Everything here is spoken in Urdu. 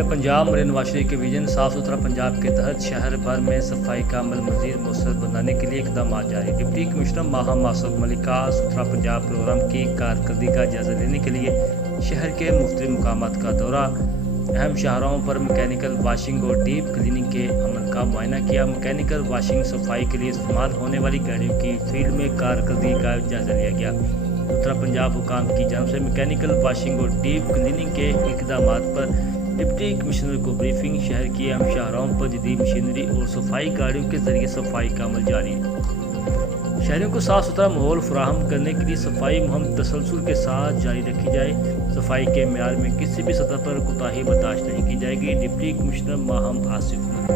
کہ پنجاب مرین واش کے ویژن صاف ستھرا پنجاب کے تحت شہر بھر میں صفائی کا عمل مزید مؤثر بنانے کے لیے اقدامات جاری۔ ڈپٹی کمشنر ماہم معصوق ملکہ ستھرا پنجاب پروگرام کی کارکردگی کا جائزہ لینے کے لیے شہر کے مختلف مقامات کا دورہ، اہم شاہراہوں پر میکینیکل واشنگ اور ڈیپ کلیننگ کے عمل کا معائنہ کیا۔ میکینیکل واشنگ صفائی کے لیے استعمال ہونے والی گاڑیوں کی فیلڈ میں کارکردگی کا جائزہ لیا گیا۔ ستھرا پنجاب حکام کی جانب سے میکینیکل واشنگ اور ڈیپ کلیننگ کے اقدامات پر ڈپٹی کمشنر کو بریفنگ۔ شہر کی اہم شاہراہوں پر جدید مشینری اور صفائی گاڑیوں کے ذریعے صفائی کا عمل جاری ہے۔ شہریوں کو صاف ستھرا ماحول فراہم کرنے کے لیے صفائی مہم تسلسل کے ساتھ جاری رکھی جائے۔ صفائی کے معیار میں کسی بھی سطح پر کوتاہی برداشت نہیں کی جائے گی۔ ڈپٹی کمشنر ماہم آصف